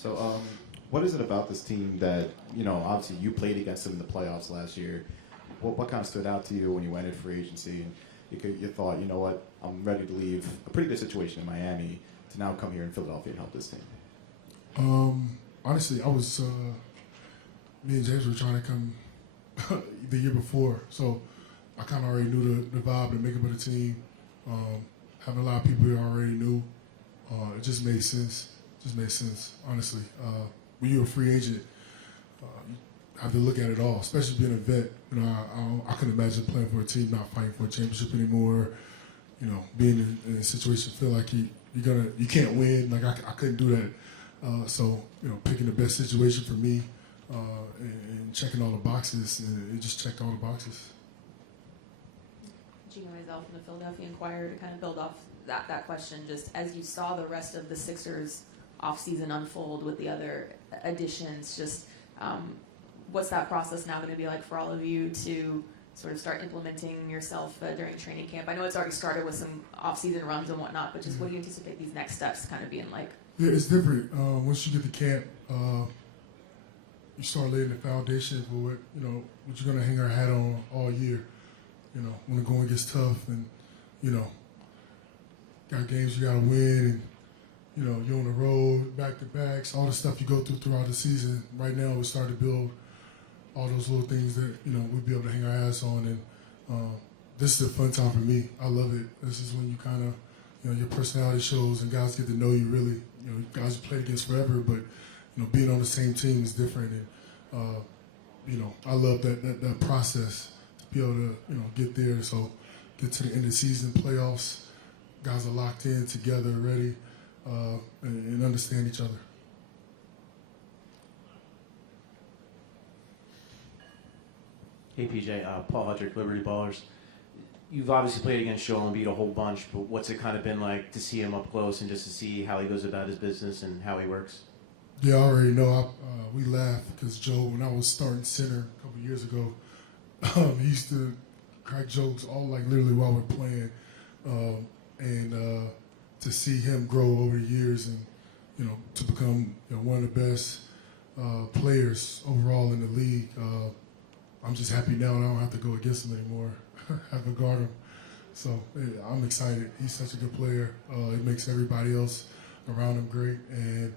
So, what is it about this team that, obviously you played against them in the playoffs last year. What kind of stood out to you when you went in free agency and you thought, you know what, I'm ready to leave a pretty good situation in Miami to now come here in Philadelphia and help this team? Honestly, me and James were trying to come the year before, so I kind of already knew the vibe and makeup of the team. Having a lot of people here I already knew. It just made sense. Honestly. When you're a free agent, you have to look at it all, especially being a vet. I couldn't imagine playing for a team not fighting for a championship anymore. Being in a situation feel like you can't win. Like I couldn't do that. So picking the best situation for me and checking all the boxes, and it just checked all the boxes. Gino Izell from the Philadelphia Inquirer, to kind of build off that question, just as you saw the rest of the Sixers offseason unfold with the other additions, just what's that process now going to be like for all of you to sort of start implementing yourself during training camp? I know it's already started with some offseason runs and whatnot, but just what do you anticipate these next steps kind of being like? Yeah, it's different. Once you get to camp, you start laying the foundation for what you're going to hang our hat on all year. When the going gets tough and, got games you got to win and, you're on the road, back-to-backs, all the stuff you go throughout the season. Right now, we start to build all those little things that, we'll be able to hang our hats on. And this is a fun time for me. I love it. This is when you kind of, your personality shows and guys get to know you really. Guys you played against forever, but, being on the same team is different. And, I love that process to be able to, get there. So get to the end of the season, playoffs, guys are locked in together, ready, and understand each other. Hey PJ, Paul Hudrick, Liberty Ballers. You've obviously played against Joel Embiid a whole bunch, but what's it kind of been like to see him up close and just to see how he goes about his business and how he works? Yeah, I already know. We laugh because Joe, when I was starting center a couple years ago, he used to crack jokes all literally while we're playing, and to see him grow over the years and to become one of the best players overall in the league. I'm just happy now that I don't have to go against him anymore. Have to guard him. So I'm excited. He's such a good player. It makes everybody else around him great. And,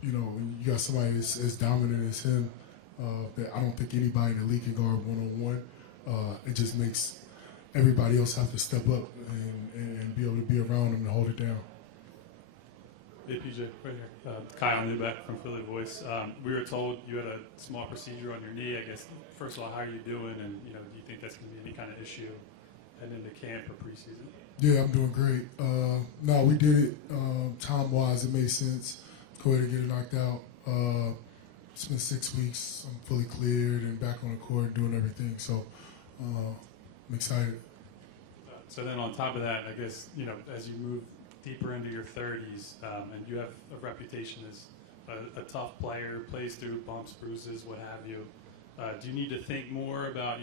when you got somebody as dominant as him, that I don't think anybody in the league can guard one-on-one. It just makes everybody else have to step up and be able to be around him and hold it down. Hey PJ, right here. Kyle Newbeck from Philly Voice. We were told you had a small procedure on your knee. I guess, first of all, how are you doing? And do you think that's going to be any kind of issue heading into camp or preseason? Yeah, I'm doing great. No, we did it time-wise. It made sense. Go ahead and get it knocked out. It's been 6 weeks. I'm fully cleared and back on the court doing everything. So I'm excited. So then on top of that, I guess, as you move deeper into your 30s, and you have a reputation as a tough player, plays through bumps, bruises, what have you. Do you need to think more about,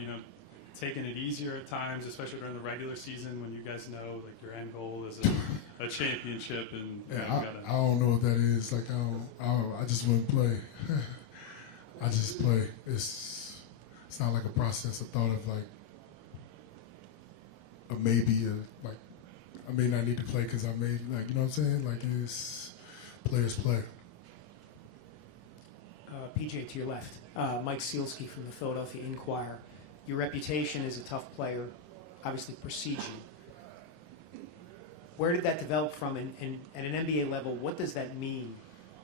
taking it easier at times, especially during the regular season when you guys know your end goal is a championship? And I don't know what that is. I just wouldn't play. I just play. It's not like a process. I thought of a maybe, I may not need to play because I may, you know what I'm saying? It's players play. PJ to your left. Mike Sealski from the Philadelphia Inquirer. Your reputation as a tough player obviously precedes you. Where did that develop from? And at an NBA level, what does that mean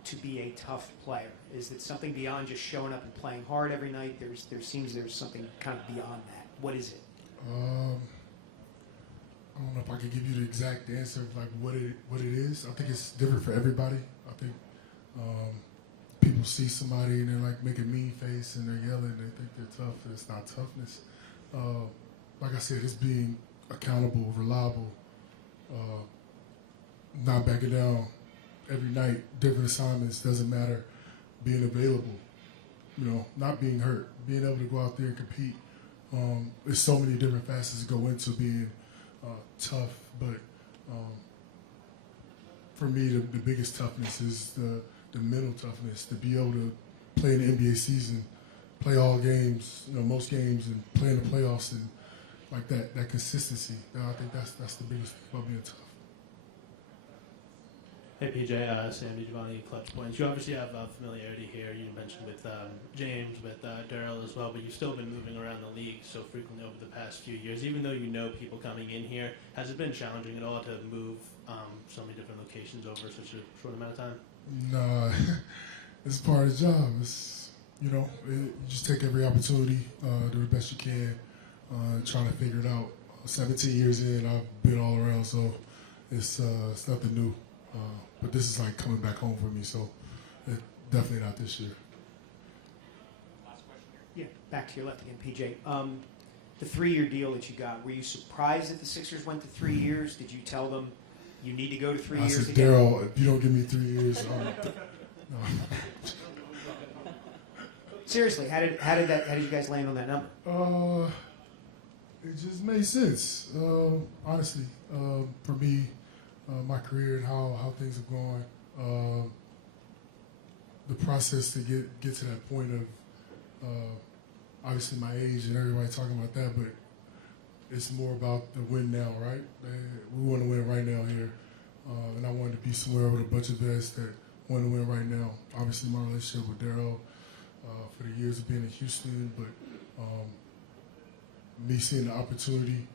to be a tough player? Is it something beyond just showing up and playing hard every night? There seems there's something kind of beyond that. What is it? I don't know if I can give you the exact answer of what it is. I think it's different for everybody. I think people see somebody and they're make a mean face and they're yelling. They think they're tough. It's not toughness. Like I said, it's being accountable, reliable, not backing down every night. Different assignments, doesn't matter. Being available, not being hurt, being able to go out there and compete. There's so many different facets that go into being tough, but for me, the biggest toughness is the mental toughness to be able to play in the NBA season, play all games, most games, and play in the playoffs, and like that consistency. I think that's the biggest thing about being tough. Hey PJ, Sammy Giovanni, Clutch Points. You obviously have familiarity here. You mentioned with James, with Daryl as well, but you've still been moving around the league so frequently over the past few years. Even though you know people coming in here, has it been challenging at all to move so many different locations over such a short amount of time? No, it's part of the job. It's you just take every opportunity, do the best you can, trying to figure it out. 17 years in, I've been all around, so it's nothing new. But this is like coming back home for me, so definitely not this year. Last question here. Yeah, back to your left again, PJ. The 3-year deal that you got, were you surprised that the Sixers went to 3 years? Did you tell them you need to go to 3 I years said, again? Daryl, if you don't give me 3 years, no. Seriously, how did you guys land on that number? It just made sense. Honestly, for me, my career and how things have gone, the process to get to that point of obviously my age and everybody talking about that, but it's more about the win now, right? We want to win right now here, and I wanted to be somewhere with a bunch of vets that want to win right now. Obviously, my relationship with Daryl for the years of being in Houston, but me seeing the opportunity.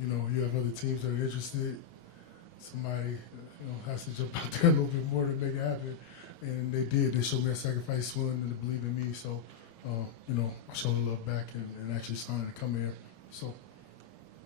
You have other teams that are interested. Somebody, has to jump out there a little bit more to make it happen, and they did. They showed me a sacrifice willing and to believe in me. So, I showed a love back and actually signed to come here. So